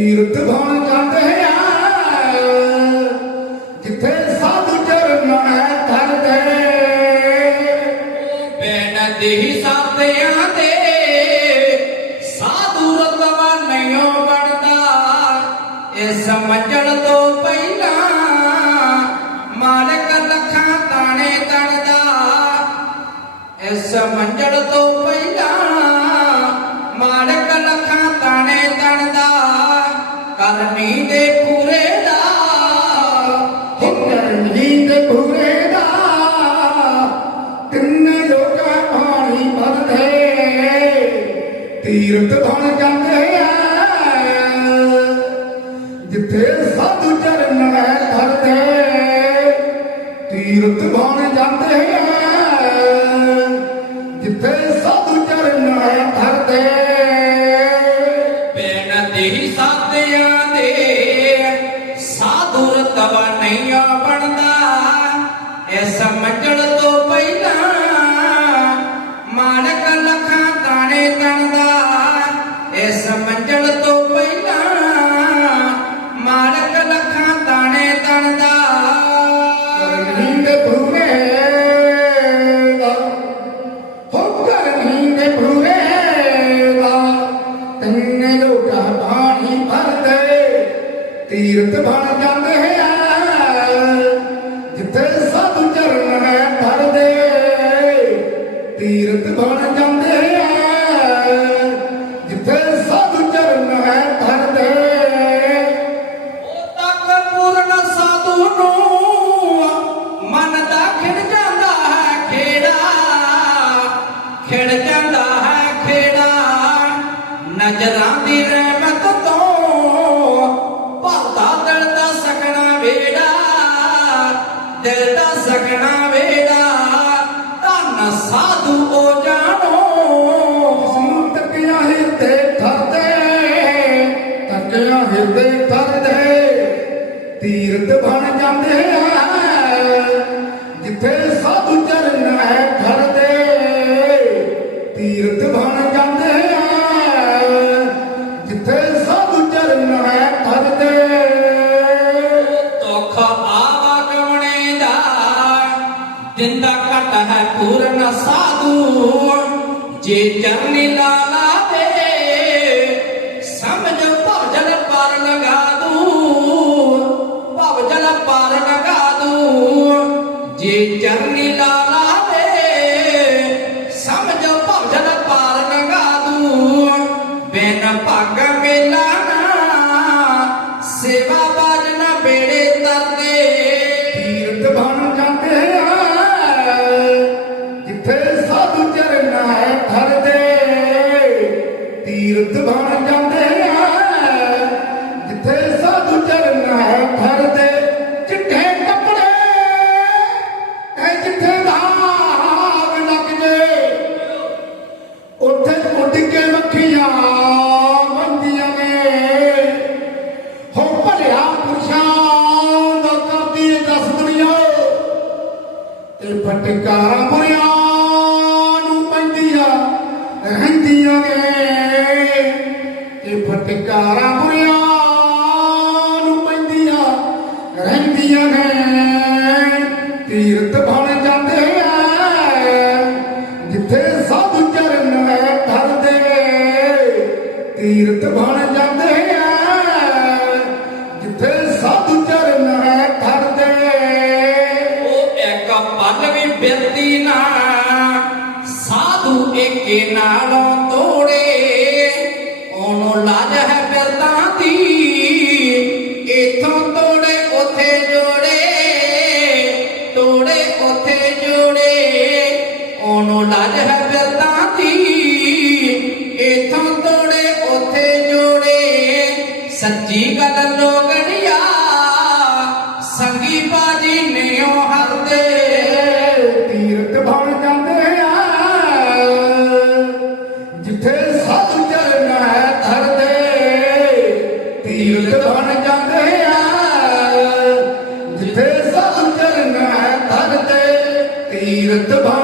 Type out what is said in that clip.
ਤੀਰਥ ਬਣ ਜਾਂਦੇ ਆ ਜਿੱਥੇ ਸਾਧੂ ਚਰਨ ਧਰਦੇ ਬੇਨਤੀ ਸਾਧਿਆਂ ਦੇ ਸਾਧੂ ਰਤਵਾ ਨਹੀਂ ਬਣਦਾ। ਇਸ ਮੰਜਲ ਤੋਂ ਪਹਿਲਾਂ ਮਾਲਕ ਲੱਖਾਂ ਤਾਣੇ ਤੜਦਾ। ਇਸ ਮੰਜਲ ਤੋਂ ਤੀਰਥ ਬਣ ਜਾਂਦੇ ਜਿੱਥੇ ਸਾਧੂ ਚਰਨ ਧਰਦੇ ਤੀਰਥ ਬਣ ਜਾਂਦੇ ਆ। ਜਿੱਥੇ ਸਾਧੂ ਚਰਨ ਧਰਦੇ ਬੇਨਤੀ ਸਾਧਿਆਂ ਦੇ ਸਾਧੂ ਰਤਵਾ ਨਹੀਂ ਬਣਦਾ। ਇਸ ਮੰਜਲ ਤੋਂ ਪਹਿਲਾਂ ਮਾਲਕ ਲੱਖਾਂ ਤਾਣੇ ਤਣਦਾ। ਖਿੜ ਜਾਂਦਾ ਹੈ ਖੇੜਾ ਨਜ਼ਰਾਂ ਦੀ ਰਹਿਮਤ ਤੋਂ ਭਰਦਾ ਦਿਲ ਦਾ ਸਕਣਾ ਵੇੜਾ। ਦਿਲ ਦਾ ਸਕਣਾ ਵੇੜਾ। ਧੰਨ ਸਾਧੂ ਉਹ ਜਾਣੋ। ਤੱਕਿਆ ਹਿਰਦੇ ਥਰਦੇ ਤੱਕਿਆ ਹਿਰਦੇ ਥਰਦੇ ਤੀਰਥ ਬਣ ਜਾਂਦੇ ਆ ਜਿੱਥੇ ਸਾਧੂ ਚਰਨ ਹੈ ਤੀਰਥ ਬਣ ਜਾਂਦੇ ਆ। ਜਿੱਥੇ ਸਾਧੂ ਚਰਨ ਹੈ ਧਰਦੇ ਦੁੱਖ ਆਵਾਗਮਣੇ ਦਾ ਦਿੰਦਾ ਘਟ ਹੈ ਪੂਰਨ ਸਾਧੂ। ਜੇ ਚਰਨੀ ਲਾਲਾ ਦੇ ਸਮਝ ਭਵਜਲ ਪਾਰ ਲਗਾ ਦੂ। ਭਵਜਲ ਪਾਰ ਲਗਾ ਦੂ। ਜੇ ਚਰਨੀ ਤੇ ਬੁਰਿਆਂ ਨੂੰ ਪੈਂਦੀਆਂ ਰਹਿੰਦੀਆਂ ਨੇ। ਤੀਰਥ ਬਣ ਜਾਂਦੇ ਆ ਜਿੱਥੇ ਸਾਧੂ ਚਰਨ ਧਰਦੇ। ਤੀਰਥ ਬਣ ਜਾਂਦੇ ਆ ਜਿੱਥੇ ਸਾਧੂ ਚਰਨ ਧਰਦੇ। ਉਹ ਇੱਕ ਪਲ ਵੀ ਬਿਰਤੀ ਨਾ, ਸਾਧੂ ਏਕੇ ਨਾਲ ਮਜ਼ਹਬ ਤਾਂ ਦੀ ਇਥੋਂ ਤੋੜੇ, ਉਥੇ ਜੋੜੇ। ਸੱਚੀ ਗੱਲ ਲੋਗੜਿਆ ਸੰਗੀ ਬਾਜੀ ਨਿਓ ਹੱਦੇ ਤੀਰਤ ਬਣ ਜਾਂਦੇ ਆ, ਜਿੱਥੇ ਸਭ ਜਰਨਾ ਹੈ ਧਰਦੇ ਤੀਰਤ ਬਣ ਜਾਂਦੇ ਆ, ਜਿੱਥੇ ਸਭ ਜਰਨਾ ਹੈ ਧਰਦੇ ਤੀਰਤ ਬਣ